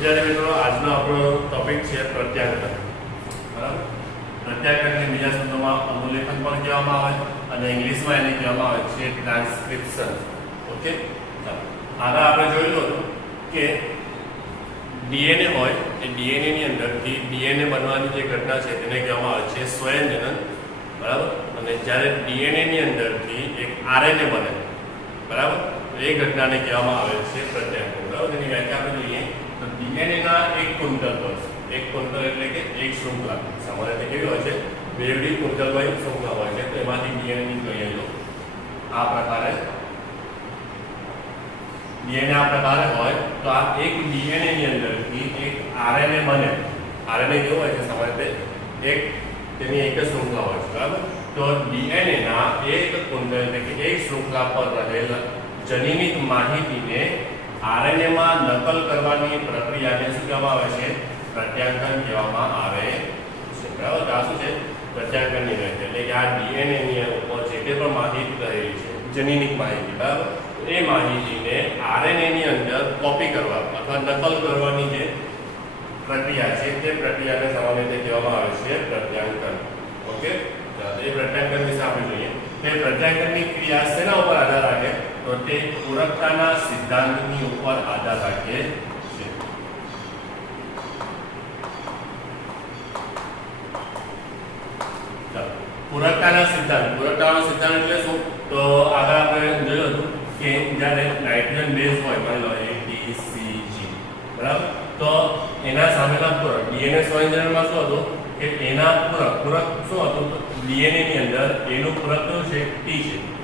विद्यार्थी मित्रों आज આપણો ટોપિક છે પ્રત્યાંકન બરાબર પ્રત્યાંકનને બીજા શબ્દોમાં અનુલેખન પણ કહેવામાં આવે અને ઇંગ્લિશમાં એને કહેવામાં આવે છે ટ્રાન્સક્રિપ્શન ઓકે ચાલો આગળ આપણે જોયું હતું કે ડીએનએ હોય એ ડીએનએ ની અંદરથી ડીએનએ બનવાની જે ઘટના છે તેને કહેવામાં આવે છે સ્વયંજનન બરાબર અને જ્યારે ડીએનએ ની અંદરથી એક આરએનએ બને બરાબર એ ઘટનાને કહેવામાં આવે છે પ્રત્યાંકન બરાબર એની વ્યાખ્યા આપણે જોઈએ તો ડીએનએ ના એક કુંતલ પર એક કુંતલ એટલે કે એક શૃંખલા સામાન્ય રીતે કેવી હોય છે બેવડી કુંતલવાળી શૃંખલા હોય છે તો એમાંથી ડીએનએ ની જોઈએ તો આ પ્રકારે ડીએનએ આ પ્રકારે હોય તો આ એક ડીએનએ ની અંદરથી એક આરએનએ બને આરએનએ કેવું હોય છે સામાન્ય રીતે એક તેની એક જ શૃંખલા હોય છે બરાબર તો ડીએનએ ના એક કુંતલ એટલે કે એક શૃંખલા પર રહેલા જનીનિક માહિતીને આરએનએ માં નકલ કરવાની પ્રક્રિયાને શું કહેવામાં આવે છે પ્રત્યાંકન કહેવામાં આવે છે બરાબર તો આ શું છે પ્રત્યાંકનની વ્યાખ્યા એટલે કે આ ડીએનએ ની ઉપર જે કંઈ પણ માહિતી રહેલી છે જનીનિક માહિતી બરાબર એ માહિતીને આરએનએ ની અંદર કોપી કરવા અથવા નકલ કરવાની જે પ્રક્રિયા છે તે પ્રક્રિયાને સામાન્ય રીતે કહેવામાં આવે છે પ્રત્યાંકન ઓકે એ પ્રત્યાંકન વિશે આપણે જોઈએ તે પ્રત્યાંકનની ક્રિયા શેના ઉપર આધાર રાખે તો તે પૂરકતાના સિદ્ધાંતની ઉપર આધાર રાખે છે પૂરકતાનો સિદ્ધાંત એટલે શું તો આગળ આપણે જોયું હતું કે જ્યારે નાઇટ્રોજન બેઝ હોય માની લો ATCG બરાબર તો એના સામેના પૂરક ડીએનએ સ્વયંજનનમાં શું હતું કે એના પૂરક શું હતું ડીએનએ ની અંદર એનું પૂરક કયું છે ટી છે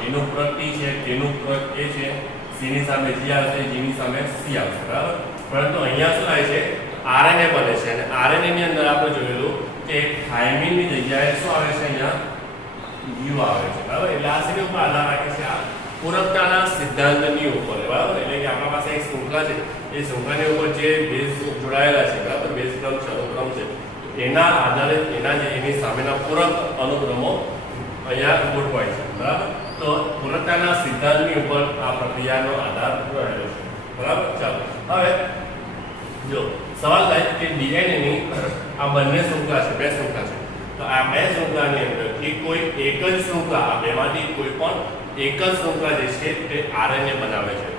એનું પૂરક ટી છે તેનું પૂરક એ છે સી ની સામે જી આવશે જી ની સામે સી આવશે બરાબર પરંતુ અહીંયા શું થાય છે આરએનએ બને છે અને આરએનએ ની અંદર આપણે જોયેલું કે થાઇમિન ની જગ્યાએ શું આવે છે અહીંયા યુ આવે છે બરાબર એટલે આ શેની ઉપર આધાર રાખે છે આ પૂરકતાના સિદ્ધાંતની ઉપર બરાબર એટલે કે આપણા પાસે એક શૃંખલા છે એ શૃંખલાની ઉપર જે બેઝ જોડાયેલા છે બરાબર બેઝ ક્રમ છે અનુક્રમ છે એના આધારે એની સામેના પૂરક અનુક્રમો અહીંયા ગોઠવાય છે બરાબર તો પૂરકતાના સિદ્ધાંતની ઉપર આ પ્રક્રિયાનો આધાર રહેલો છે બરાબર ચાલો હવે જો સવાલ થાય કે ડીએનએ ની આ બંને શૃંખલા છે બે શૃંખલા છે તો આ બે શૃંખલાની અંદરથી કોઈ એક જ શૃંખલા આ બેમાંથી કોઈ પણ એક જ શૃંખલા જે છે તે આરએનએ બનાવે છે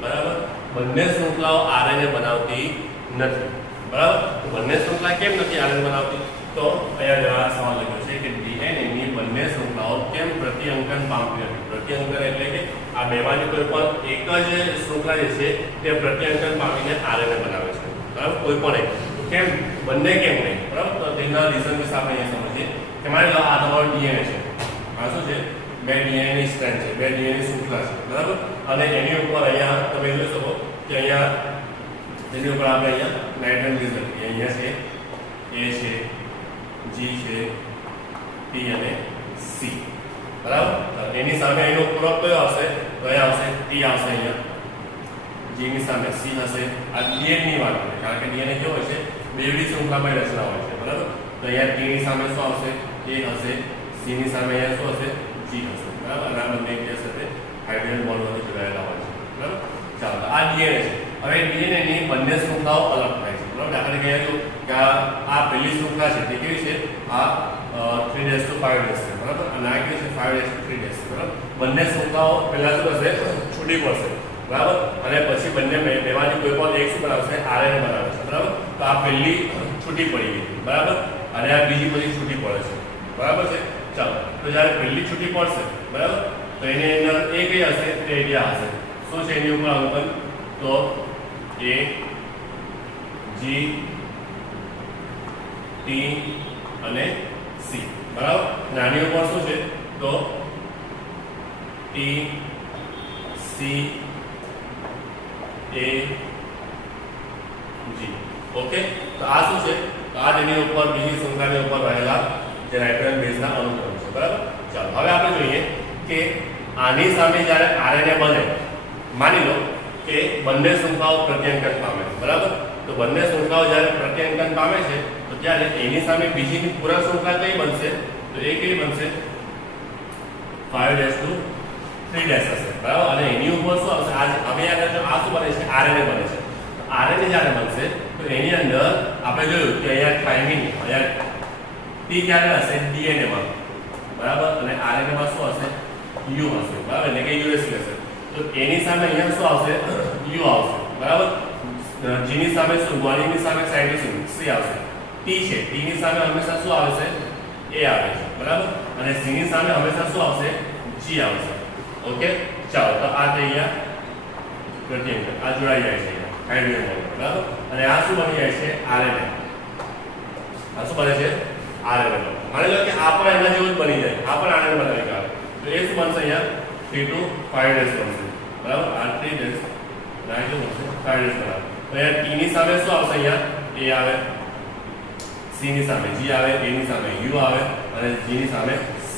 બરાબર બંને શૃંખલાઓ આરએનએ બનાવતી નથી બરાબર તો બંને શૃંખલા કેમ નથી આરએનએ બનાવતી તો અહીંયા જવાબ સવાલ લખ્યો છે કે ડીએનએ ની બંને શૃંખલાઓ કેમ પ્રતિઅંકન પામતી નથી પ્રતિઅંકન એટલે કે આ બેમાંથી કોઈ પણ એક જ શૃંખલા જે છે તે પ્રતિઅંકન પામીને આરએનએ બનાવે છે બરાબર કોઈ પણ એક કેમ બંને કેમ નહીં બરાબર તો તેના રીઝન વિશે આપણે અહીંયા સમજીએ કે માની લો આ તમારો ડીએનએ છે આ શું છે બે ડીએનએ ની સ્ટ્રેન્ડ છે બે ડીએનએ ની શૃંખલા છે બરાબર અને એની ઉપર અહીંયા તમે જોઈ શકો કે અહીંયા એની ઉપર આપણે અહીંયા નાઇટ્રોજન બેઝ લખીએ અહીંયા છે એ છે જી છે ટી અને સી બરાબર એની સામે એનો પૂરક કયો આવશે તો અહીંયા આવશે ટી આવશે અહીંયા જી ની સામે સી હશે આ ડીએનએ ની વાત છે કારણ કે ડીએનએ કેવો હોય છે બેવડી શૃંખલામાં રચના હોય છે બરાબર તો અહીંયા ટી ની સામે શું આવશે એ હશે સી ની સામે અહીંયા શું હશે જી હશે બરાબર અને આ બંને કેસ સાથે હાઇડ્રોજન બોન્ડ વડે જોડાયેલા હોય છે બરાબર ચાલો આ ડીએનએ છે હવે ડીએનએ ની બંને શૃંખલાઓ અલગ થાય છે બરાબર દાખલા તરીકે કે આ પહેલી શૃંખલા છે તે કેવી છે આ 3' to 5' છે બરાબર અને આ કેવી છે 5' to 3' છે બરાબર બંને શૃંખલાઓ પહેલા શું થશે છૂટી પડશે બરાબર અને પછી બંને બેમાંથી કોઈ પણ એક શું બનાવશે આરએનએ બનાવે છે બરાબર તો આ પહેલી છૂટી પડી ગઈ બરાબર અને આ બીજી બધી છૂટી પડે છે બરાબર છે ચાલો તો જ્યારે પહેલી છૂટી પડશે બરાબર તો એની અંદર એ કઈ હશે તે એરિયા હશે શું છે એની ઉપર અંકન તો એ જી ટી અને સી બરાબર નાની ઉપર શું છે તો ટી સી એ જી ઓકે તો આ શું છે તો આ જેની ઉપર બીજી શૃંખલાની ઉપર રહેલા જે નાઇટ્રોજન બેઝના અનુક્રમ છે બરાબર ચાલો હવે આપણે જોઈએ કે આની સામે જ્યારે આરએનએ બને માની લો કે બંને શૃંખલાઓ પ્રત્યાંકન પામે બરાબર તો બંને શૃંખલાઓ જ્યારે પ્રત્યાંકન પામે છે તો ત્યારે એની સામે બીજીની પૂરક શૃંખલા કઈ બનશે તો એ કઈ બનશે 5' to 3' હશે બરાબર અને એની ઉપર શું આવશે આ હવે યાદ રાખજો આ શું બને છે આરએનએ બને છે આરએનએ જ્યારે બનશે તો એની અંદર આપણે જોયું કે અહીંયા થાઇમિન, અહીંયા ટી ક્યારે હશે ડીએનએ માં, બરાબર, અને આરએનએ માં શું હશે યુ હશે, બરાબર, એટલે કે યુએસસી હશે. તો એની સામે અહીંયા શું આવશે યુ આવશે, બરાબર. જી ની સામે શું, ગુઆનિનની સામે સાઇટોસિન સી આવશે. ટી છે, ટી ની સામે હંમેશા શું આવે છે એ આવે છે, બરાબર, અને સી ની સામે હંમેશા શું આવશે જી આવશે. ઓકે, ચાલો તો આ થઈ ગયા પ્રત્યેક, આ જોડાઈ જાય છે હાઇડ્રોજન બોન્ડ, બરાબર, અને આ શું બની જાય છે આરએનએ. આ શું બને છે આરએનએ. માની લો કે આ પણ એના જેવું જ બની જાય, આ પણ આરએનએ બનાવી કાઢે તો એ શું બનશે અહીંયા 3 to 5 days બનશે, બરાબર. આ 3 days નાઇટ્રોજન બનશે 5 days બરાબર. તો અહીંયા ટી ની સામે શું આવશે, અહીંયા એ આવે, સી ની સામે જી આવે, એ ની સામે યુ આવે અને જી ની સામે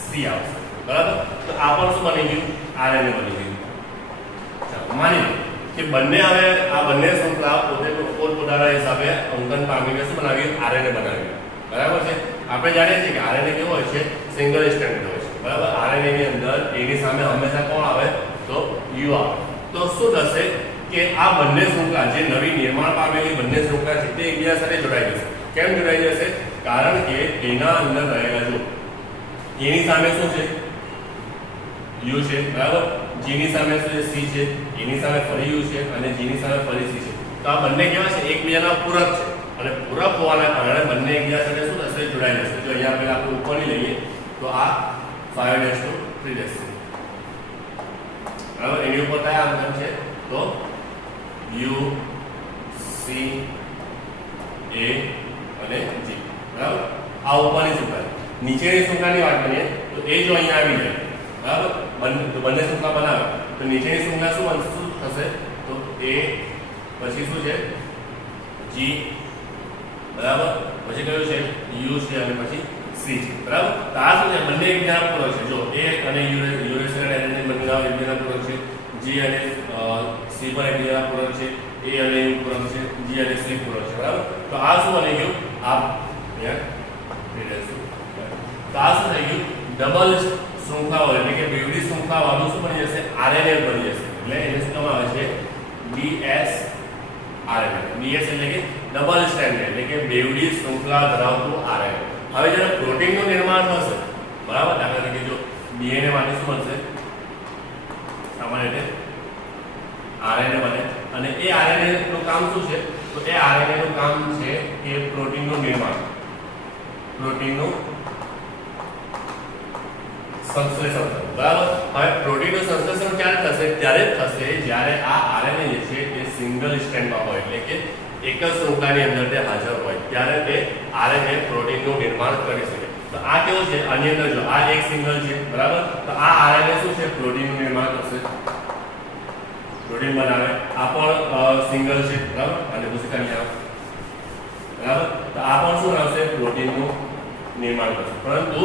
સી આવશે, બરાબર. તો આ પણ શું બની ગયું આરએનએ બની ગયું. ચાલો માની લો કે બંને હવે આ બંને શૃંખલા પોતપોતાના હિસાબે અંકન પામીને શું બનાવ્યું આરએનએ બનાવ્યું, બરાબર છે. આપણે જાણીએ છીએ કે આરએનએ કેવો હોય છે સિંગલ સ્ટ્રેન્ડેડ હોય છે, બરાબર. આરએનએ ની અંદર એ ની સામે હંમેશા કોણ આવે તો યુ આવે. તો શું થશે કે આ બંને શૃંખલા જે નવી નિર્માણ પામેલી બંને શૃંખલા છે તે એકબીજા સાથે જોડાઈ જશે. કેમ જોડાઈ જશે? કારણ કે એના અંદર રહેલા જો એની સામે શું છે યુ છે, બરાબર, જી ની સામે શું છે સી છે, એની સામે ફરી યુ છે અને જી ની સામે ફરી સી છે. તો આ બંને કેવા છે એકબીજાના પૂરક છે અને પૂરક હોવાના કારણે બંને એકબીજા સાથે શું થશે જોડાઈ જશે. જો અહીંયા આપણે આપણે ઉપરની લઈએ તો આ 5 dash to 3 dash છે, બરાબર. એની ઉપર કયા અંકન છે તો યુ સી એ અને જી, બરાબર. આ ઉપરની શૃંખલા. નીચેની શૃંખલાની વાત કરીએ તો એ જો અહીંયા આવી જાય, બરાબર, બંને શૃંખલા બનાવે તો નીચેની શૃંખલા શું બનશે, શું થશે તો એ પછી શું છે જી, બરાબર, પછી કયું છે યુ છે અને પછી સી છે, બરાબર. તો આ શું છે બંને એકબીજાના પૂરક છે. જો એ અને યુરેસિલ અને એડેનિન બંને એકબીજાના પૂરક છે, જી અને સી પણ એકબીજાના પૂરક છે, એ અને યુ પૂરક છે, જી અને સી પૂરક છે, બરાબર. તો આ શું બની ગયું આ તો આ શું થઈ ગયું ડબલ શૃંખલાઓ એટલે કે બેવડી શૃંખલા વાળું શું બની જશે આરએનએ બની જશે. એટલે એને શું કહેવામાં આવે છે ડીએસ આરએનએ. ડીએસ એટલે કે ડબલ સ્ટ્રેન્ડ એટલે કે બેવડી શૃંખલા ધરાવતું આરએનએ. હવે જ્યારે પ્રોટીનનું નિર્માણ થશે, બરાબર, દાખલા તરીકે જો ડીએનએ માટે શું બનશે સામાન્ય રીતે આરએનએ બને અને એ આરએનએ નું કામ શું છે તો એ આરએનએ નું કામ છે કે પ્રોટીનનું નિર્માણ, પ્રોટીનનું સંશ્લેષણ, બરાબર. હવે પ્રોટીનનું સંશ્લેષણ ક્યારે થશે? ત્યારે થશે જ્યારે આ આરએનએ જે છે એ સિંગલ સ્ટ્રેન્ડમાં હોય એટલે કે એક જ શૃંખલાની અંદર તે હાજર હોય ત્યારે તે આરએનએ પ્રોટીનનું નિર્માણ કરી શકે. તો આ કેવું છે આની અંદર જો આ એક સિંગલ છે, બરાબર, તો આ આરએનએ શું છે પ્રોટીનનું નિર્માણ કરશે, પ્રોટીન બનાવે. આ પણ સિંગલ છે, બરાબર, અને કોશિકાની આવે, બરાબર. તો આ પણ શું આવશે પ્રોટીનનું નિર્માણ કરશે. પરંતુ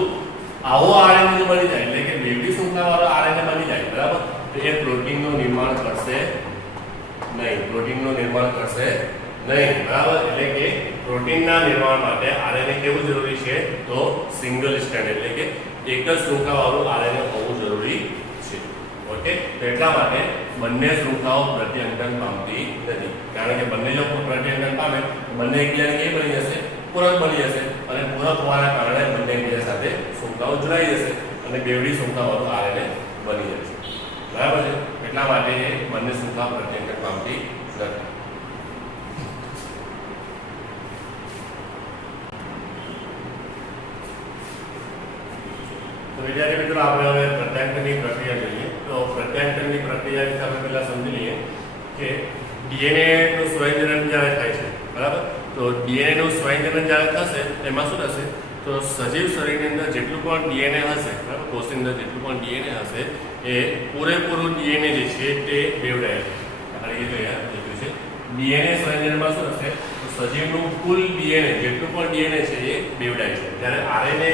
આવો આરએનએ જો બની જાય એટલે કે બેવડી શૃંખલા વાળો આરએનએ બની જાય, બરાબર, તો એ પ્રોટીનનું નિર્માણ કરશે નહીં, પ્રોટીનનું નિર્માણ કરશે નહીં, બરાબર. એટલે કે પ્રોટીનના નિર્માણ માટે આરએનએ કેવું જરૂરી છે તો સિંગલ સ્ટ્રેન્ડ એટલે કે એક જ શૃંખલા વાળું આરએનએ હોવું જરૂરી છે. ઓકે, તો એટલા માટે બંને શૃંખલાઓ પ્રત્યંકન પામતી નથી. કારણ કે બંને જો પ્રત્યંકન પામે બંને એકબીજાને કેવી બની જશે પૂરક બની જશે અને પૂરક હોવાના કારણે બંને એકબીજા સાથે શૃંખલાઓ જોડાઈ જશે અને બેવડી શૃંખલા વાળું આરએનએ બની જશે, બરાબર છે. એટલા માટે એ બંને શૃંખલા પ્રત્યંકન પામતી નથી. તો વિદ્યાર્થી મિત્રો આપણે હવે પ્રત્યાંકનની પ્રક્રિયા જોઈએ. તો પ્રત્યાંકનની પ્રક્રિયા વિશે આપણે પહેલા સમજી લઈએ કે ડીએનએ નું સ્વયંજનન જ્યારે થાય છે, બરાબર, તો ડીએનએ નું સ્વયંજનન જ્યારે થશે એમાં શું થશે તો સજીવ શરીરની અંદર જેટલું પણ ડીએનએ હશે, બરાબર, કોષની અંદર જેટલું પણ ડીએનએ હશે એ પૂરેપૂરું ડીએનએ જે છે તે બેવડાય છે. કારણ કે અહીંયા લખ્યું છે ડીએનએ સ્વયંજનમાં શું થશે તો સજીવનું કુલ ડીએનએ જેટલું પણ ડીએનએ છે એ બેવડાય છે. જ્યારે આરએનએ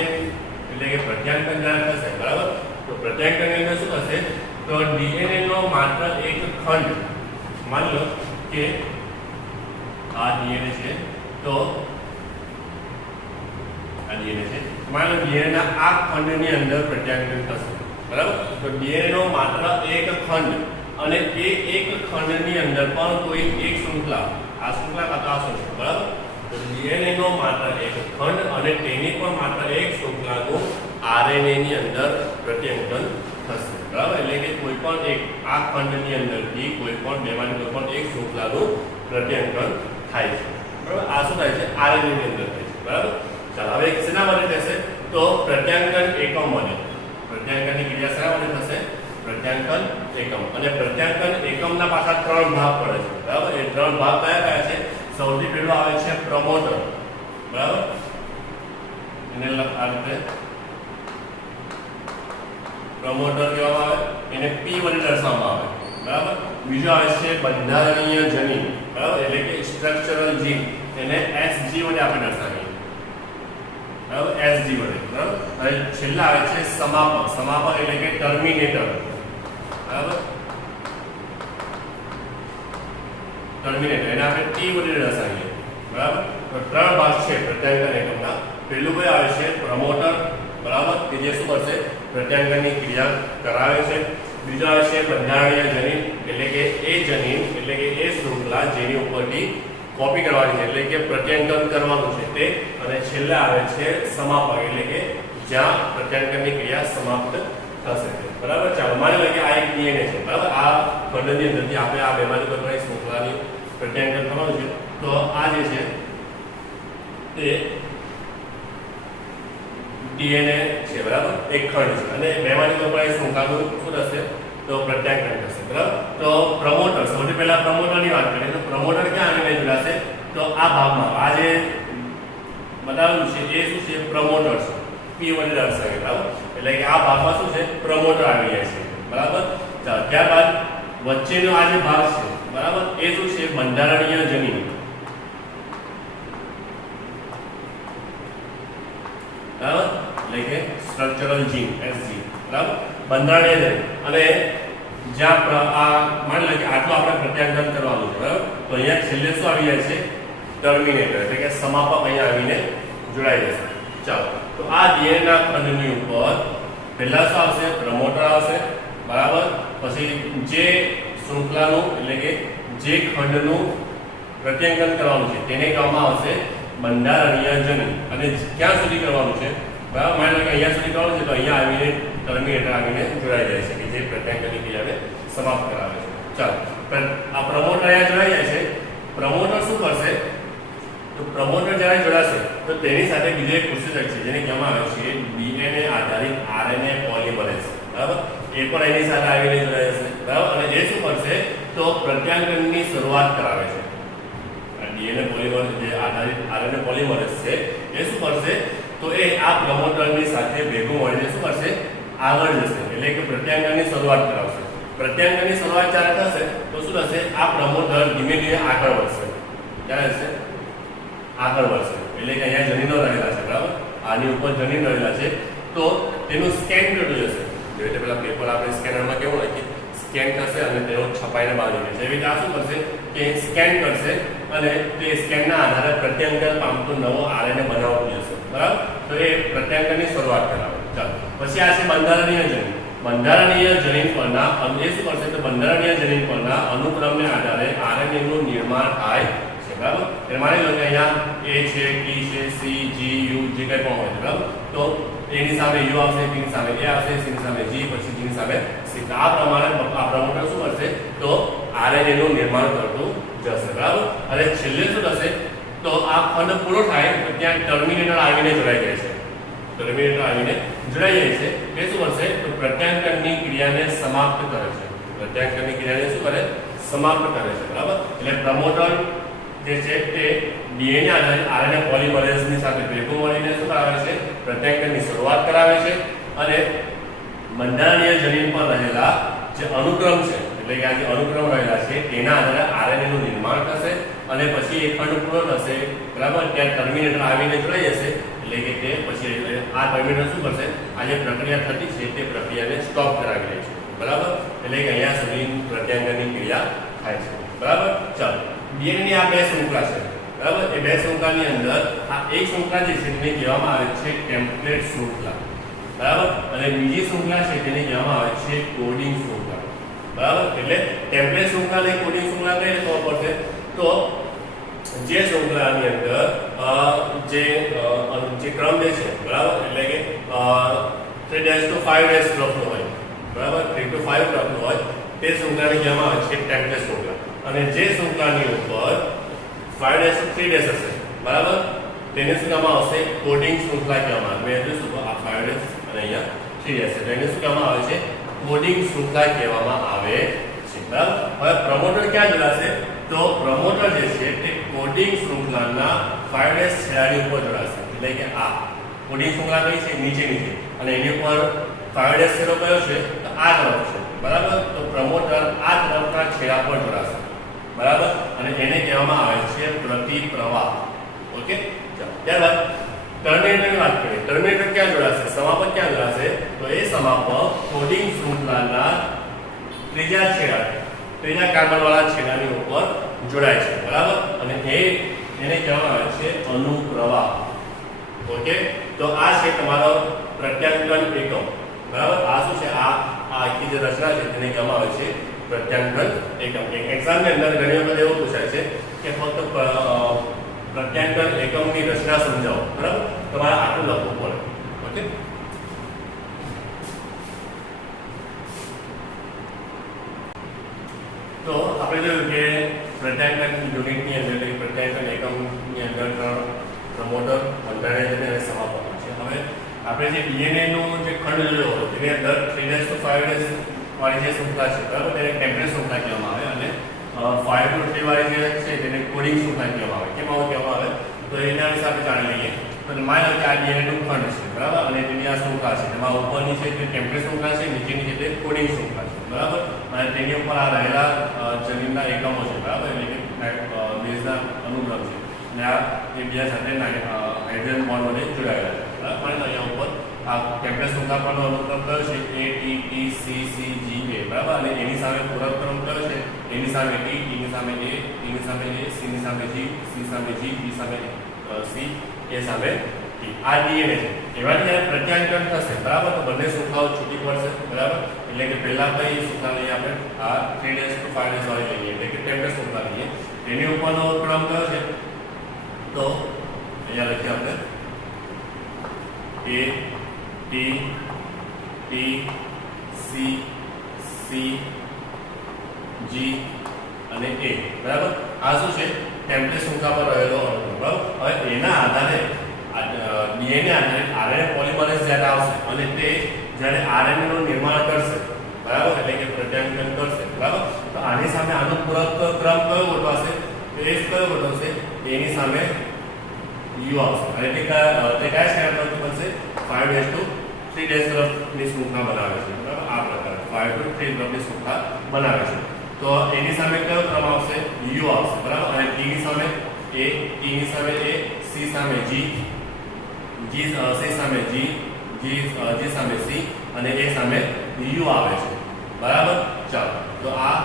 એટલે કે પ્રત્યાંકન જ્યારે થશે, બરાબર, તો પ્રત્યાંકનની અંદર શું થશે તો ડીએનએ નો માત્ર એક ખંડ, માની લો કે આ ડીએનએ છે તો આ ડીએનએ છે, માની લો ડીએનએ ના આ ખંડની અંદર પ્રત્યાંકન થશે, બરાબર. તો ડીએનએ નો માત્ર એક ખંડ અને એ એક ખંડની અંદર પણ કોઈ એક શૃંખલા આ શૃંખલા કાં તો આ શૃંખલા, બરાબર? તો DNA નો માત્ર એક ખંડ અને તેની પણ માત્ર એક શૃંખલાનું RNA ની અંદર પ્રત્યાંકન થશે, બરાબર? એટલે કે કોઈ પણ એક આ ખંડની અંદરથી કોઈ પણ બેમાંથી કોઈ પણ એક શૃંખલાનું પ્રત્યાંકન થાય છે, બરાબર? આ શું થાય છે? RNA ની અંદર થાય છે, બરાબર? ચાલો હવે શેના માટે થશે? તો પ્રત્યાંકન એકમ બને. પ્રત્યાંકનની ક્રિયા શેના માટે થશે? પ્રત્યાંકન એકમ. અને પ્રત્યાંકન એકમના પાછા 3 ભાગ પડે છે, બરાબર? એ 3 ભાગ કયા કયા છે? સૌથી પહેલો આવે છે પ્રમોટર, બરાબર? એને આ રીતે પ્રમોટર કહેવામાં આવે, એને P વડે દર્શાવવામાં આવે, બરાબર? બીજો આવે છે બંધારણીય જનીન, બરાબર? એટલે કે સ્ટ્રક્ચરલ જીન, એને SG વડે આપણે દર્શાવીએ, બરાબર? SG વડે, બરાબર? અને છેલ્લા આવે છે સમાપક. સમાપક એટલે કે ટર્મિનેટર, બરાબર? ટર્મિનેટર એને આપણે T વડે દર્શાવીએ, બરાબર? તો 3 ભાગ છે પ્રત્યાંકન એકમના. પહેલું કયું આવે છે? પ્રમોટર, બરાબર? કે જે શું કરશે? પ્રત્યાંકનની ક્રિયા કરાવે છે. બીજો આવે છે બંધારણીય જનીન, એટલે કે એ જનીન એટલે કે એ શૃંખલા જેની ઉપરથી કોપી કરવાની છે, એટલે કે પ્રત્યાંકન કરવાનું છે તે. અને છેલ્લે આવે છે સમાપક, એટલે કે જ્યાં પ્રત્યાંકનની ક્રિયા સમાપ્ત થશે, બરાબર? ચાલો માની લો કે આ એક DNA છે, બરાબર? આ ખંડની અંદરથી આપણે આ બેમાંથી કોઈ પણ શૃંખલાની પ્રત્યાંકન કરવાનું છે. તો આ જે છે તે DNA છે, બરાબર? એક ખંડ છે અને બેમાંથી કોઈ પણ શૃંખલાનું શું થશે? તો પ્રત્યાંકન થશે, બરાબર? તો પ્રમોટર, સૌથી પહેલા પ્રમોટરની વાત કરીએ તો પ્રમોટર ક્યાં આવીને જોડાશે? તો આ ભાગમાં આ જે બતાવેલું છે એ શું છે? પ્રમોટર છે, P વડે દર્શાવે, બરાબર? એટલે કે આ ભાગમાં શું છે? પ્રમોટર આવી જાય છે, બરાબર? ચાલો ત્યારબાદ વચ્ચેનો આ જે ભાગ છે, બરાબર? એ શું છે? બંધારણીય જનીન, બરાબર? એટલે કે સ્ટ્રક્ચરલ જીન, SG, બરાબર? બંધારણીય જનીન. અને જ્યાં આ માની લો કે આટલું આપણે પ્રત્યાંકન કરવાનું છે, બરાબર? તો અહીંયા છેલ્લે શું આવી જાય છે? ટર્મિનેટર, એટલે કે સમાપક અહીંયા આવીને જોડાઈ જશે. ચાલો તો આ DNA ના ખંડની ઉપર પહેલા શું આવશે? પ્રમોટર આવશે, બરાબર? પછી જે શૃંખલાનું એટલે કે જે ખંડનું પ્રત્યાંકન કરવાનું છે તેને કહેવામાં આવશે બંધારણીય જનીન. અને ક્યાં સુધી કરવાનું છે? બરાબર? માની લો કે અહીંયા સુધી કરવાનું છે તો અહીંયા આવીને ટર્મિનેટર આવીને જોડાઈ જાય છે કે જે પ્રત્યાંકનની ક્રિયાને સમાપ્ત કરાવે છે. ચાલો આ પ્રમોટર અહીંયા જોડાઈ જાય છે. પ્રમોટર શું કરશે? તો પ્રમોટર જ્યારે જોડાશે તો તેની સાથે બીજો એક ઉત્સેચક છે જેને કહેવામાં આવે છે DNA આધારિત RNA પોલિમરેઝ, બરાબર? એ પણ એની સાથે આવીને જોડાય છે, બરાબર? અને એ શું કરશે? તો પ્રત્યાંકનની શરૂઆત કરાવે છે. DNA પોલિમરેઝ જે આધારિત RNA પોલિમરેઝ છે એ શું કરશે? તો એ આ પ્રમોટરની સાથે ભેગું મળીને શું કરશે? આગળ જશે, એટલે કે પ્રત્યાંકનની શરૂઆત કરાવશે. પ્રત્યાંકનની શરૂઆત જ્યારે થશે તો શું થશે? આ પ્રમોટર ધીમે ધીમે આગળ વધશે. ક્યારે છે? આગળ વધશે, એટલે કે અહીંયા જનીનો રહેલા છે, બરાબર? આની ઉપર જનીન રહેલા છે તો તેનું સ્કેન કરતું જશે. જેવી રીતે પેલા પેપર આપણે સ્કેનરમાં કેવું લખીએ? સ્કેન કરશે અને તેનો છપાઈને બહાર નીકળે છે. એવી રીતે આ શું કરશે? કે સ્કેન કરશે અને તે સ્કેનના આધારે પ્રત્યાંકન પામતો નવો RNA બનાવતું જશે, બરાબર? તો એ પ્રત્યાંકનની શરૂઆત કરાવે. ચાલો પછી આ છે બંધારણીય જનીન. બંધારણીય જનીન પરના એ શું કરશે? તો બંધારણીય જનીન પરના અનુક્રમને આધારે RNA નું નિર્માણ થાય છે, બરાબર? એટલે માની લો કે અહીંયા A છે, T છે, C, G, U જે કંઈ પણ હોય, બરાબર? તો એની સામે U આવશે, T ની સામે A આવશે, C ની સામે G, પછી G ની સામે C. આ પ્રમાણે આ પ્રમોટર શું કરશે? તો RNA નું નિર્માણ કરતું જશે, બરાબર? અને છેલ્લે શું થશે? તો આ ખંડ પૂરો થાય તો ત્યાં ટર્મિનેટર આવીને જોડાઈ જાય છે. ટર્મિનેટર આવીને જોડાઈ જાય છે એ શું કરશે? તો પ્રત્યાંકનની ક્રિયાને સમાપ્ત કરે છે. પ્રત્યાંકનની ક્રિયાને શું કરે? સમાપ્ત કરે છે, બરાબર? એટલે પ્રમોટર જે છે તે DNA આધારિત RNA પોલિમરેઝની સાથે ભેગું મળીને શું કરાવે છે? પ્રત્યાંકનની શરૂઆત કરાવે છે. અને બંધારણીય જનીન પર રહેલા જે અનુક્રમ છે, એટલે કે આ જે અનુક્રમ રહેલા છે તેના આધારે RNA નું નિર્માણ થશે અને પછી એ ખંડ પૂરો થશે, બરાબર? ત્યાં ટર્મિનેટર આવીને જોડાઈ જશે, એટલે કે તે પછી આ ટર્મિનેટર શું કરશે? આ જે પ્રક્રિયા થતી છે તે પ્રક્રિયાને સ્ટોપ કરાવી દે છે, બરાબર? એટલે કે અહીંયા સુધી પ્રત્યાંકનની ક્રિયા થાય છે, બરાબર? ચાલો DNA ની આ બે શૃંખલા છે, બરાબર? એ બે શૃંખલાની અંદર આ એક શૃંખલા જે છે તેને કહેવામાં આવે છે ટેમ્પલેટ શૃંખલા, બરાબર? અને બીજી શૃંખલા છે તેને કહેવામાં આવે છે કોડિંગ શૃંખલા, બરાબર? એટલે ટેમ્પલેટ શૃંખલા અને કોડિંગ શૃંખલા કઈ રીતે ખબર પડશે? તો જે શૃંખલાની અંદર જે ક્રમ જે છે બરાબર એટલે કે 3 to 5 ક્રમનો હોય બરાબર 3 to 5 ક્રમનો હોય તે શૃંખલાને કહેવામાં આવે છે ટેમ્પલેટ શૃંખલા અને જે શૃંખલાની ઉપર 5 to 3 હશે બરાબર તેને શું કહેવામાં આવશે કોડિંગ શૃંખલા કહેવામાં આવે મેં શું આ 5 અને અહીંયા 3 હશે તેને શું કહેવામાં આવે છે કોડિંગ શૃંખલા કહેવામાં આવે છે બરાબર હવે પ્રમોટર ક્યાં જોડાશે તો પ્રમોટર જે છે તે કોડિંગ શૃંખલાના 5 છેડાની ઉપર જોડાશે એટલે કે આ કોડિંગ શૃંખલા કઈ છે નીચે અને એની ઉપર 5 છેડો કયો છે તો આ તરફ છે બરાબર તો પ્રમોટર આ તરફના છેડા પર જોડાશે બરાબર અને એને કહેવામાં આવે છે પ્રતિપ્રવાહ ઓકે ત્યારબાદ ટર્મિનેટરની વાત કરીએ ટર્મિનેટર ક્યાં જોડાશે સમાપક ક્યાં જોડાશે તો એ સમાપક કોડિંગ શૃંખલાના ત્રીજા કાર્બન વાળા છેડાની ઉપર જોડાય છે બરાબર અને એને કહેવામાં આવે છે અનુપ્રવાહ ઓકે તો આ છે તમારો પ્રત્યાંકન એકમ બરાબર આ શું છે આ આખી જે રચના છે તેને કહેવામાં આવે છે પ્રત્યાંકન એકમ એક્ઝામની અંદર ઘણી વખત એવું પૂછાય છે કે ફક્ત પ્રત્યાંકન એકમની રચના સમજાવો બરાબર તમારે આટલું લખવું પડે ઓકે તો આપણે જોયું કે પ્રત્યાંકન યુનિટની અંદર પ્રત્યાંકન એકમની અંદર પ્રમોટર કન્ટેનર અને સમાપક છે હવે આપણે જે ડીએનએ નો જે ખંડ જોયો હતો તેની અંદર 3 to 5 વાળી જે શૃંખલા છે બરાબર તેને ટેમ્પલેટ શૃંખલા કહેવામાં આવે અને 5 to 3 વાળી જે છે તેને કોડિંગ શૃંખલા કહેવામાં આવે કેમ આવું કહેવામાં આવે તો એના વિશે આપણે જાણી લઈએ તો માની લો કે આ ડીએનએ નું ખંડ છે બરાબર અને તેની આ શૃંખલા છે તેમાં ઉપરની છે તે ટેમ્પલેટ શૃંખલા છે નીચેની છે તે કોડિંગ શૃંખલા છે બરાબર અને તેની ઉપર આ રહેલા જનીનના એકમો છે બરાબર એટલે કે બેઝના અનુક્રમ છે અને આ એકબીજા સાથે હાઇડ્રોજન બોન્ડ વડે જોડાયેલા છે બરાબર અને અહીંયા ઉપર આ ટેમ્પલેટ શૃંખલા પરનો અનુક્રમ કયો છે A T T C C G A બરાબર અને એની સામે પૂરક ક્રમ કયો છે એની સામે T T ની સામે A T ની સામે A C ની સામે G C સામે G B સામે C A સામે T આ ડીએનએ છે એમાંથી જ્યારે પ્રત્યાંકન થશે બરાબર તો બંને શૃંખલાઓ છૂટી પડશે બરાબર એટલે કે પહેલા કઈ શૃંખલા લઈએ આપણે આ 3 to 5 વાળી લઈએ એટલે કે ટેમ્પલેટ શૃંખલા લઈએ એની ઉપરનો ક્રમ કયો છે તો અહીંયા લખીએ આપણે A T T C C G અને A બરાબર આ શું છે ટેમ્પલેટ શૃંખલા પર રહેલો અનુક્રમ બરાબર હવે એના આધારે ડીએનએ આધારિત આરએનએ પોલિમરેઝ જ્યારે આવશે અને તે જ્યારે આરએનએ નું નિર્માણ કરશે બરાબર એટલે કે પ્રત્યાંકન કરશે બરાબર તો આની સામે આનો પૂરક ક્રમ કયો ગોઠવાશે તો S કયો ગોઠવશે એની સામે U આવશે અને તે કયા શેર પરથી બનશે 5 to 3 તરફની શૃંખલા બનાવે છે બરાબર આ પ્રકારે 5 to 3 તરફની શૃંખલા બનાવે છે તો એની સામે કયો ક્રમ આવશે U આવશે બરાબર અને T ની સામે A T ની સામે A C સામે G C સામે G સામે C અને A સામે U આવે છે બરાબર ચાલો તો આ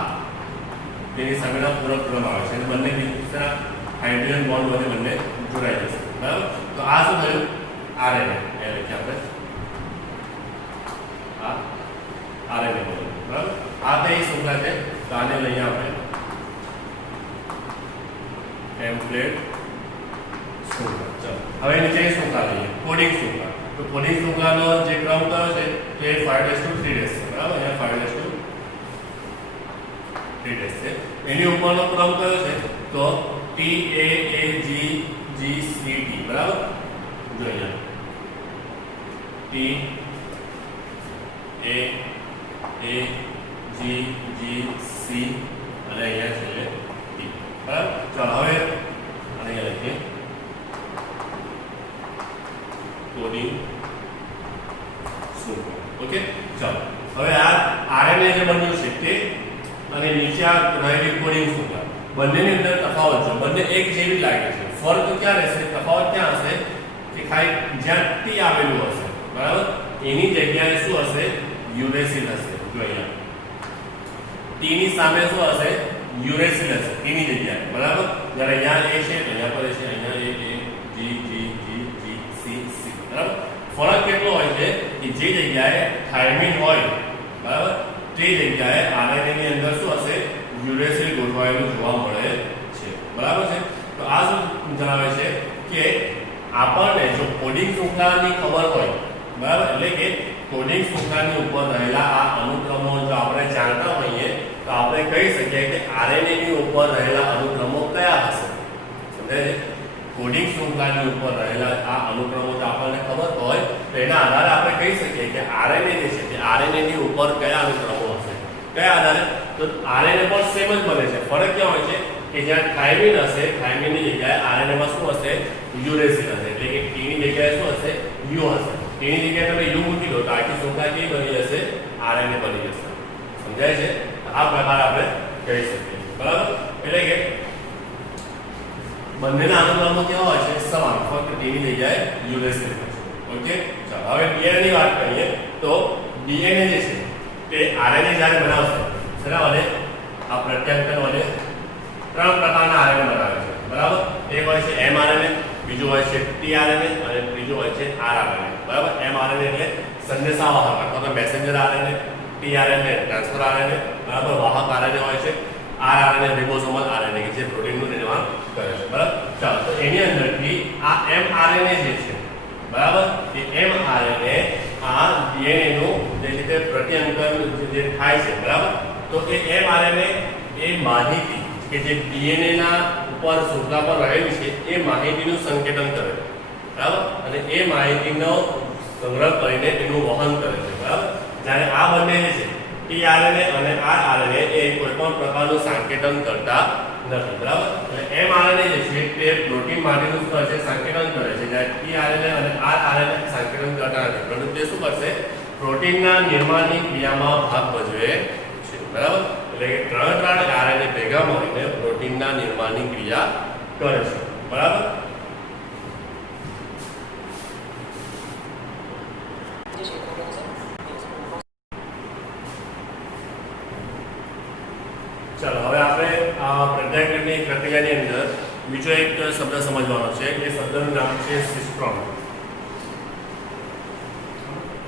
તેની સામેના પૂરક ક્રમ આવે છે અને બંને બીજા હાઇડ્રોજન બોન્ડ વડે બંને જોડાઈ જશે બરાબર તો આ શું થયું આરએનએ એ લખીએ આપણે આ આરએનએ બરાબર આ તે શૃંખલા છે તો આને લઈએ આપણે ટેમ્પલેટ શૃંખલા ચાલો હવે નીચે શૃંખલા લઈએ કોડિંગ શૃંખલા તો કોડિંગ શૃંખલાનો જે ક્રમ કયો છે તે 5 to 3 છે બરાબર અહીંયા 5 to 3 છે એની ઉપરનો ક્રમ કયો છે તો T A A G G C T બરાબર જો અહીંયા T A A G G C અને અહીંયા છેલ્લે T બરાબર ચાલો હવે અહીંયા લખીએ કોડિંગ શૃંખલા ઓકે ચાલો હવે આ આરએનએ જે બન્યું છે તે અને નીચે આ રહેલી કોડિંગ શૃંખલા બંનેની અંદર તફાવત છે બંને એક જેવી લાગે છે ફરક ક્યાં રહેશે તફાવત ક્યાં હશે કે ખાલી જ્યાં ટી આવેલું હશે બરાબર એની જગ્યાએ શું હશે યુરેસિલ હશે જો અહીંયા ટી ની સામે શું હશે યુરેસિલ હશે ટી ની જગ્યાએ બરાબર જ્યારે અહીંયા એ છે તો અહીંયા પર છે અહીંયા એ જી જી જી જી સી સી બરાબર ફરક કેટલો હોય છે કે જે જગ્યાએ થાઇમિન હોય બરાબર તે જગ્યાએ આરએનએ ની અંદર શું હશે યુરેસિલ ગોઠવાયેલું જોવા મળે છે બરાબર છે તો આ શું જણાવે છે કે આપણને જો કોડિંગ શૃંખલાની ખબર હોય, બરાબર, એટલે કે કોડિંગ શૃંખલાની ઉપર રહેલા આ અનુક્રમો જો આપણે જાણતા હોઈએ તો આપણે કહી શકીએ કે આરએનએ ની ઉપર રહેલા અનુક્રમો કયા હશે. સમજાય છે? કોડિંગ શૃંખલાની ઉપર રહેલા આ અનુક્રમો જો આપણને ખબર હોય તો એના આધારે આપણે કહી શકીએ કે આરએનએ જે છે તે આરએનએ ની ઉપર કયા અનુક્રમો હશે. કયા આધારે? તો આરએનએ પણ સેમ જ બને છે. ફરક ક્યાં હોય છે કે જ્યાં થાઇમિન હશે, થાઇમિનની જગ્યાએ આરએનએ માં શું હશે? યુરેસિલ હશે. એટલે કે ટી ની જગ્યાએ શું હશે? યુ હશે. ટી ની જગ્યાએ તમે યુ મૂકી દો તો આખી શૃંખલા કેવી બની જશે? આરએનએ બની જશે. સમજાય છે? આ પ્રકાર આપણે કહી શકીએ. બરાબર? એટલે કે બંનેના અનુક્રમો કેવા હોય છે? સમાન, ફક્ત ટી ની જગ્યાએ યુરેસિલ હશે. ઓકે, ચાલો હવે ડીએનએ ની વાત કરીએ તો ડીએનએ જે છે તે આરએનએ જ્યારે બનાવશે, શેના વડે? આ પ્રત્યાંતર વડે ત્રણ પ્રકારના આરએનએ બનાવે છે. બરાબર? એક હોય છે એમઆરએનએ, બીજું હોય છે ટીઆરએનએ અને ત્રીજું હોય છે આરઆરએનએ. બરાબર? એમઆરએનએ એટલે સંદેશાવાહક અથવા તો messenger RNA, tRNA transfer RNA, બરાબર, વાહક આરએનએ હોય છે, આરઆરએનએ રિબોસોમલ આરએનએ કે જે પ્રોટીનનું નિર્માણ કરે છે. બરાબર? ચાલો, તો એની અંદરથી આ એમઆરએનએ જે છે, બરાબર, એ એમઆરએનએ આ ડીએનએ નું જે છે તે પ્રત્યાંતર જે થાય છે, બરાબર, તો એ એમઆરએનએ એ માહિતી કે જે ડીએનએ ના ઉપર શૃંખલા પર રહેલી છે એ માહિતીનું સંકેતન કરે છે. બરાબર? અને એ માહિતીનો સંગ્રહ કરીને એનું વહન કરે છે. બરાબર? જ્યારે આ બંને જે છે ટીઆરએનએ અને આરઆરએનએ એ કોઈ પણ પ્રકારનું સંકેતન કરતા નથી. બરાબર? એટલે એમઆરએનએ જે છે તે પ્રોટીન માટેનું શું કરે છે? સંકેતન કરે છે. જ્યારે ટીઆરએનએ અને આરઆરએનએ સંકેતન કરતા નથી, પરંતુ તે શું કરશે? પ્રોટીનના નિર્માણની ક્રિયામાં ભાગ ભજવે છે. બરાબર? એટલે કે ત્રણ આરએનએ ભેગા મળીને પ્રોટીનના નિર્માણની ક્રિયા કરે છે. બરાબર? ચાલો, હવે આપણે આ પ્રત્યાંતરની પ્રક્રિયાની અંદર બીજો એક શબ્દ સમજવાનો છે. એ શબ્દનું નામ છે સિસ્ટ્રોન.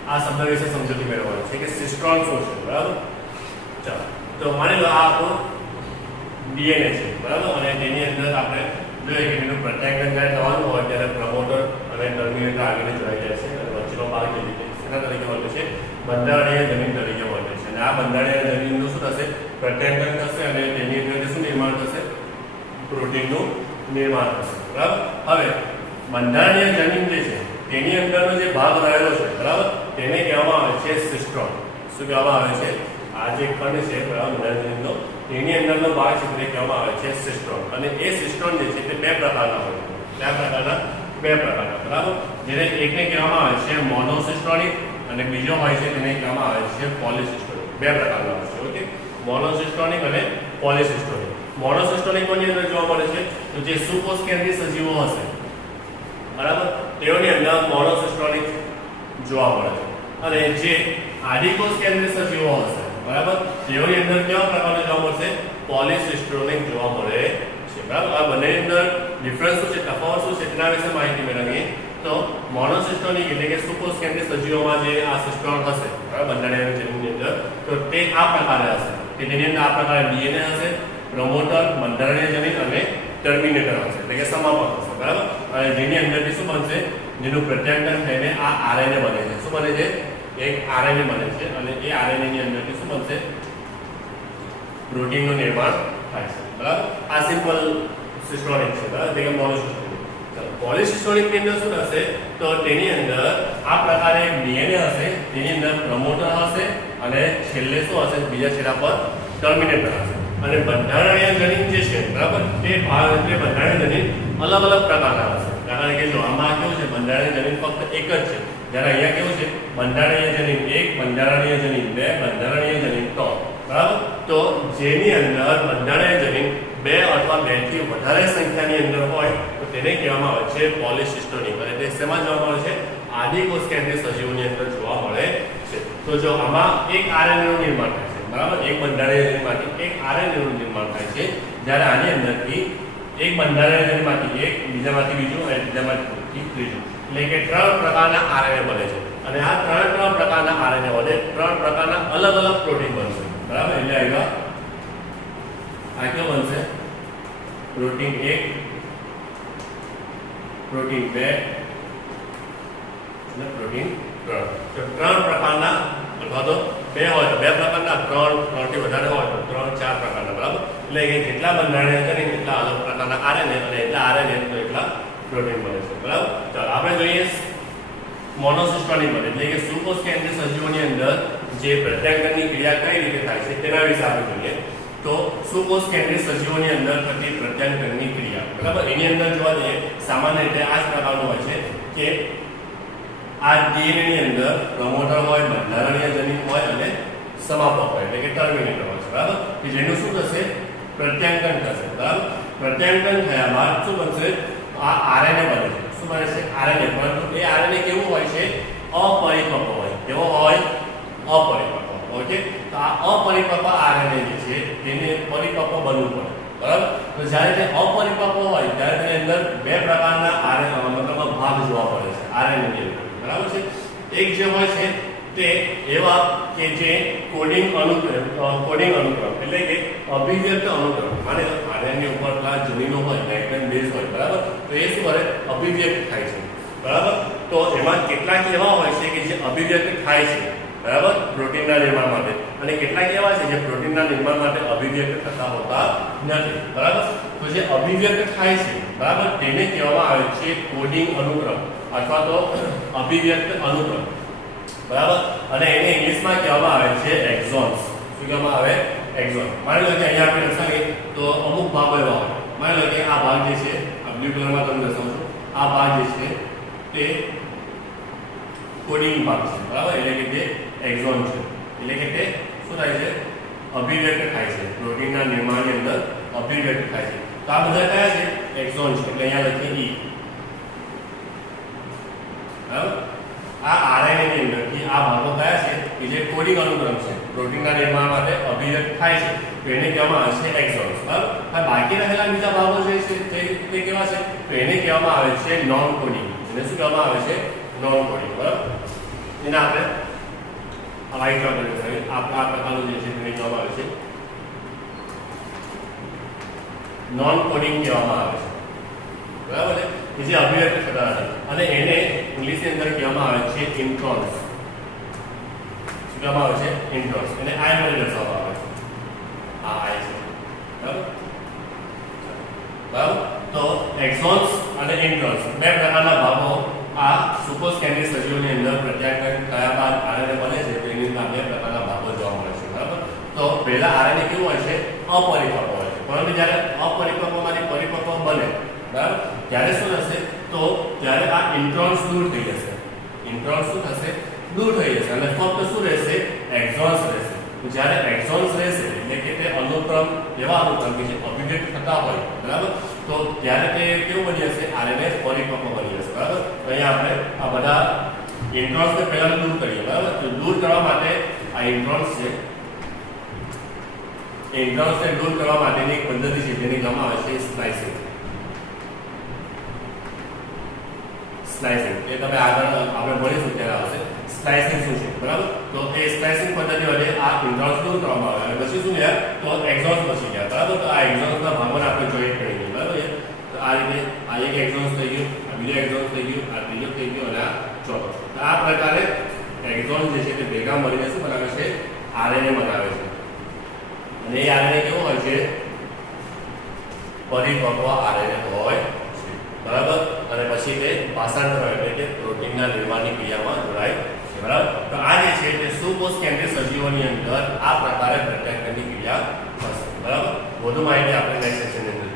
આ શબ્દ વિશે સમજૂતી મેળવવાની છે કે સિસ્ટ્રોન શું છે. બરાબર? ચાલો, તો માની લો આ આપણું ડીએનએ છે. બરાબર? અને તેની અંદર આપણે જોઈએ કે એનું પ્રત્યાંતર જ્યારે થવાનું હોય ત્યારે પ્રમોટર અને ટર્મિનેટર આગળ જોડાઈ જાય છે અને વચ્ચેનો ભાગ જે રીતે એના તરીકે વર્તે છે? બંધારણીય જનીન તરીકે વર્તે છે. અને આ બંધારણીય જનીનનું શું થશે? પ્રત્યાંતર થશે અને તેની અંદર શું નિર્માણ થશે? પ્રોટીનનું નિર્માણ થશે. બરાબર? હવે બંધારણીય જનીન જે છે તેની અંદરનો જે ભાગ રહેલો છે, બરાબર, તેને કહેવામાં આવે છે સિસ્ટ્રોન. શું કહેવામાં આવે છે? આ જે ખંડ છે, બરાબર, બંધારણીય જનીનનો, તેની અંદરનો ભાગ છે તેને કહેવામાં આવે છે સિસ્ટ્રોન. અને એ સિસ્ટ્રોન જે છે તે બે પ્રકારના હોય છે. બે પ્રકારના. બરાબર? જેને એકને કહેવામાં આવે છે મોનોસિસ્ટોનિક અને બીજો હોય છે તેને કહેવામાં આવે છે પોલિસિસ્ટોનિક. બે પ્રકારના હોય છે. ઓકે, મોનોસિસ્ટોનિક અને પોલિસિસ્ટોનિક. મોનોસિસ્ટોનિક કોની અંદર જોવા મળે છે? તો જે સુકોષ કેન્દ્રીય સજીવો હશે, બરાબર, તેઓની અંદર મોનોસિસ્ટોનિક જોવા મળે છે. અને જે આદિકોષ કેન્દ્રીય સજીવો હશે, બરાબર, તેઓની અંદર કેવા પ્રકારનું જોવા મળશે? પોલિસિસ્ટોનિક જોવા મળે છે. બરાબર? આ બંનેની અંદર ડિફરન્સ શું છે, તફાવત શું છે તેના વિશે માહિતી મેળવીએ તો મોનોસિસ્ટોનિક એટલે કે સુકોષ કેન્દ્રીય સજીવોમાં જે આ સિસ્ટોન હશે, બરાબર, બંધારણીય જનીનની અંદર, તો તે આ પ્રકારે હશે કે તેની અંદર આ પ્રકારે ડીએનએ હશે, પ્રમોટર, બંધારણીય જનીન અને ટર્મિનેટર હશે, એટલે કે સમાપક હશે. બરાબર? અને જેની અંદરથી શું બનશે? જેનું પ્રત્યાંતર થઈને આ આરએનએ બને છે. શું બને છે? એક આરએનએ બને છે અને એ આરએનએ ની અંદરથી શું બનશે? પ્રોટીનનું નિર્માણ થાય છે. બરાબર? આ સિમ્પલ સિસ્ટોનિક છે. બરાબર? એટલે કે મોનોસિસ્ટોનિક. પોલિસિસ્ટોનિક ની અંદર શું હશે? તો તેની અંદર આ પ્રકારે ડીએનએ હશે, તેની અંદર પ્રમોટર હશે અને છેલ્લે શું હશે? બીજા છેડા પર ટર્મિનેટર હશે. અને બંધારણીય જનીન જે છે, બરાબર, તે ભાગ એટલે બંધારણીય જનીન અલગ અલગ પ્રકારના હશે. કારણ કે જો આમાં કેવું છે? બંધારણીય જનીન ફક્ત એક જ છે. જ્યારે અહીંયા કેવું છે? બંધારણીય જનીન 1, બંધારણીય જનીન 2, બંધારણીય જનીન 3. બરાબર? તો જેની અંદર બંધારણીય જનીન 2 અથવા 2 થી વધારે સંખ્યાની અંદર હોય તો તેને કહેવામાં આવે છે પોલિસિસ્ટોનિક. અને તે શેમાં જોવા મળે છે? આદિકોષ કેન્દ્રીય સજીવોની અંદર જોવા મળે છે. તો જો આમાં એક આરએનએ નું નિર્માણ થાય છે, બરાબર, એક બંધારણીય જનીનમાંથી એક આરએનએ નું નિર્માણ થાય છે. જ્યારે આની અંદરથી એક બંધારણીય જનીનમાંથી એક, બીજામાંથી બીજું અને બીજામાંથી ત્રીજું, એટલે કે 3 પ્રકારના આરએનએ બને છે. અને આ 3 પ્રકારના આરએનએ વડે 3 પ્રકારના અલગ અલગ પ્રોટીન બનશે. બરાબર? એટલે આ કેવું બનશે? પ્રોટીન 1, પ્રોટીન 2 અને પ્રોટીન 3. તો 3 પ્રકારના અથવા તો 2 હોય તો 2 પ્રકારના, 3 થી વધારે હોય તો 3-4 પ્રકારના, બરાબર. એટલે કે જેટલા બંધારણીય છે ને એટલા અલગ પ્રકારના આરએનએ અને એટલા આરએનએ તો એટલા પ્રોટીન બને છે, બરાબર. ચાલો આપણે જોઈએ મોનોસિસ્ટોનિક બને એટલે કે સુકોષ કેન્દ્રીય સજીવોની અંદર જે પ્રત્યાંગનની ક્રિયા કઈ રીતે થાય છે તેના વિશે આપણે જોઈએ. તો સુકોષ કેન્દ્રીય સજીવોની અંદર થતી પ્રત્યાંગનની ક્રિયા, બરાબર. એની અંદર જોવા જઈએ સામાન્ય રીતે આ જ પ્રકારનું હોય છે કે આ ડીએનએ ની અંદર પ્રમોટર હોય, બંધારણીય જનીન હોય અને સમાપક હોય એટલે કે ટર્મિનેટર હોય છે, બરાબર. કે જેનું શું થશે? પ્રત્યાંગન થશે, બરાબર. પ્રત્યાંગન થયા બાદ શું બનશે? આ આરએનએ બને છે. શું બને છે? આરએનએ. પરંતુ એ આરએનએ કેવું હોય છે? અપરિપક્વ હોય. કેવો હોય? અપરિપક્વ. ઓકે. તો આ અપરિપક્વ આરએનએ જે છે તેને પરિપક્વ બનવું પડે, બરાબર. તો જ્યારે તે અપરિપક્વ હોય ત્યારે તેની અંદર બે પ્રકારના આરએનએ મતલબ ભાગ જોવા મળે છે આરએનએ ની અંદર, બરાબર છે. એક જે હોય છે તે એવા કે જે કોડિંગ અનુક્રમ એટલે કે અભિવ્યક્ત અનુક્રમ, માને આરએનએ ઉપરના જનીનો હોય, નાઇટ્રોજન બેઝ હોય, બરાબર. તો એ શું કરે? અભિવ્યક્ત થાય છે, બરાબર. તો એમાં કેટલાક એવા હોય છે કે જે અભિવ્યક્ત થાય છે, બરાબર, પ્રોટીનના નિર્માણ માટે, અને કેટલાક એવા છે જે પ્રોટીનના નિર્માણ માટે અભિવ્યક્ત થતા હોતા નથી, બરાબર. તો જે અભિવ્યક્ત થાય છે, બરાબર, તેને કહેવામાં આવે છે કોડિંગ અનુક્રમ અથવા તો અભિવ્યક્ત અનુક્રમ, બરાબર. અને એને ઇંગ્લિશમાં કહેવામાં આવે છે એક્ઝોન્સ. શું કહેવામાં આવે? એક્ઝોન. માની લો કે અહીંયા આપણે દર્શાવીએ તો અમુક ભાગો એવા હોય. માની લો કે આ ભાગ જે છે, આ બ્લુ કલરમાં તમને દર્શાવું છું, આ ભાગ જે છે તે કોડિંગ ભાગ છે, બરાબર. એટલે કે તે એક્ઝોન છે. એટલે કે તે શું થાય છે? અભિવ્યક્ત થાય છે. પ્રોટીનના નિર્માણની અંદર અભિવ્યક્ત થાય છે. તો આ બધા કયા છે? એક્ઝોન છે. એટલે અહીંયા લખીએ E. બરાબર. આ આરએનએ ની અંદરથી આ ભાગો કયા છે કે જે કોડિંગ અનુક્રમ છે, પ્રોટીનના નિર્માણ માટે અભિવ્યક્ત થાય છે, તો એને કહેવામાં આવે છે એક્ઝોન્સ, બરાબર. હવે બાકી રહેલા બીજા ભાગો જે છે તે કેવા છે? તો એને કહેવામાં આવે છે નોન કોડિંગ. એને શું કહેવામાં આવે છે? નોન કોડિંગ, બરાબર. એને આપણે લાઈટ ડ્રો કરી છે. આ પ્રકારનું જે છે તેને કહેવામાં આવે છે નોન કોડિંગ કહેવામાં આવે છે, બરાબર છે. કે જે અભિવ્યક્ત થતા નથી, અને એને ઇંગ્લિશની અંદર કહેવામાં આવે છે ઇન્ટ્રોન્સ. શું કહેવામાં આવે છે? ઇન્ટ્રોન્સ. એને આઈ વડે દર્શાવવામાં આવે છે. આ આઈ છે, બરાબર. બરાબર. તો એક્ઝોન્સ અને ઇન્ટ્રોન્સ બે પ્રકારના ભાગો આ સુકોષ કેન્દ્રીય સજીવોની અંદર પ્રત્યાંગન થયા બાદ આરએનએ બને છે. તેની અંદર બે પ્રકારના ભાગો જોવા મળે છે, બરાબર. તો પહેલા આરએનએ કેવું હોય છે? અપરિપક્વ હોય છે. પરંતુ જ્યારે અપરિપક્વમાંથી પરિપક્વ બને, બરાબર, ત્યારે શું થશે? તો ત્યારે આ ઇન્ટ્રોન્સ દૂર થઈ જશે. ઇન્ટ્રોન્સ શું થશે? દૂર થઈ જશે અને ફક્ત શું રહેશે? એક્ઝોન્સ રહેશે. તો જ્યારે એક્ઝોન્સ રહેશે એટલે કે તે અનુક્રમ એવા અનુક્રમ કે જે અભિવ્યક્ત થતા હોય, બરાબર, તો ત્યારે તે કેવું બની જશે? આરએનએ પરિપક્વ બની જશે, બરાબર. તો અહીંયા આપણે આ બધા ઇન્ટ્રોન્સને પહેલા દૂર કરીએ, બરાબર. તો દૂર કરવા માટે આ ઇન્ટ્રોન્સ છે, ઇન્ટ્રોન્સને દૂર કરવા માટેની એક પદ્ધતિ છે જેને કહેવામાં આવે છે સ્પ્લાઇસિંગ. સ્પ્લાઇસિંગ એ તમે આગળ આપણે ભણીશું ત્યારે આવશે. સ્પ્લાઇસિંગ શું છે, બરાબર. તો એ સ્પ્લાઇસિંગ પદ્ધતિ વડે આ ઇન્ટ્રોન્સ દૂર કરવામાં આવે અને પછી શું ગયા? તો એક્ઝોન્સ બચી ગયા, બરાબર. તો આ એક્ઝોન્સના ભાગોને આપણે જોઈન્ટ કરી દઈએ, બરાબર. તો આ રીતે આ એક એક્ઝોન્સ થઈ ગયું, આ બીજો એક્ઝોન્સ થઈ ગયું, આ ત્રીજો થઈ ગયો અને આ ચોથો. તો આ પ્રકારે એક્ઝોન્સ જે છે તે ભેગા મળીને શું બનાવે છે? આરએનએ બનાવે છે. અને એ આરએનએ કેવો હોય છે? પરિપક્વ આરએનએ હોય છે, બરાબર. અને પછી તે ભાષાંતર એટલે કે પ્રોટીનના નિર્માણની ક્રિયામાં જોડાય છે, બરાબર. તો આ જે છે તે સુકોષ કેન્દ્રીય સજીવોની અંદર આ પ્રકારે પ્રત્યાંગનની ક્રિયા થશે, બરાબર. વધુ માહિતી આપણે નેક્સ્ટ સેશનની અંદર